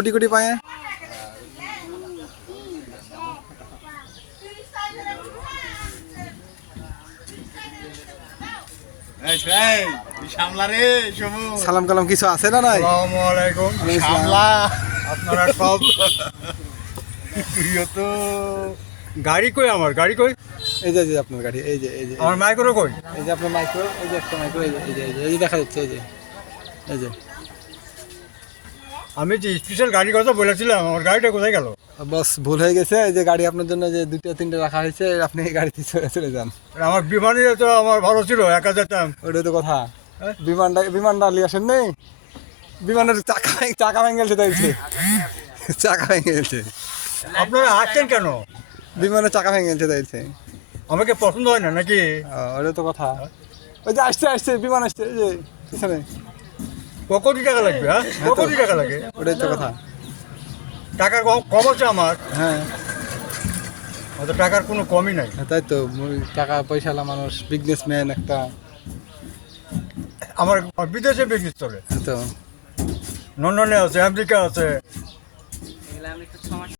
কোটি কোটি পায়ে সালাম কালাম কিছু আছে না নাই? আসসালামু আলাইকুম। শামলা আপনারা সব প্রিয় তো। গাড়ি কই? আমার গাড়ি কই? এই যে আপনার গাড়ি, এই যে আমার মাইক্রো কই? এই যে আপনার মাইক্রো, এই যে একটা মাইক্রো, এই যে দেখা যাচ্ছে, এই যে আমি যে স্পেশাল গাড়ির কথা বলেছিলাম, আমার গাড়িটা কোথায় গেল? বস ভুল হয়ে গেছে। এই যে গাড়ি আপনার জন্য যে দুটো তিনটে রাখা হয়েছে, আপনি এই গাড়িতে চলে যান। আমার বিমানে তো আমার ভালো ছিল, একা যেতাম। ওটাই তো কথা। বিমানটা নিয়ে আসেন নেই, বিমানের চাকা ভেঙে গেছে, তাইছে চাকা ভেঙে গেছে। আপনারা আসছেন কেন? বিমানের চাকা ভেঙে গেছে, তাইছে। আমাকে পছন্দ হয় না নাকি? ওটাই তো কথা। ওই যে আসছে বিমান আসছে, এই যে পিছনে। কোটি টাকা লাগবে? হ্যাঁ, কোটি টাকা লাগে? ওটাই তো কথা। টাকা কম আছে আমার। হ্যাঁ অত টাকার কোনো কমই নাই। তাই তো, টাকা পয়সাওয়ালা মানুষ, বিজনেসম্যান একটা। আমার বিদেশে বিজনেস চলে, তো লন্ডনে আছে, আমেরিকা আছে।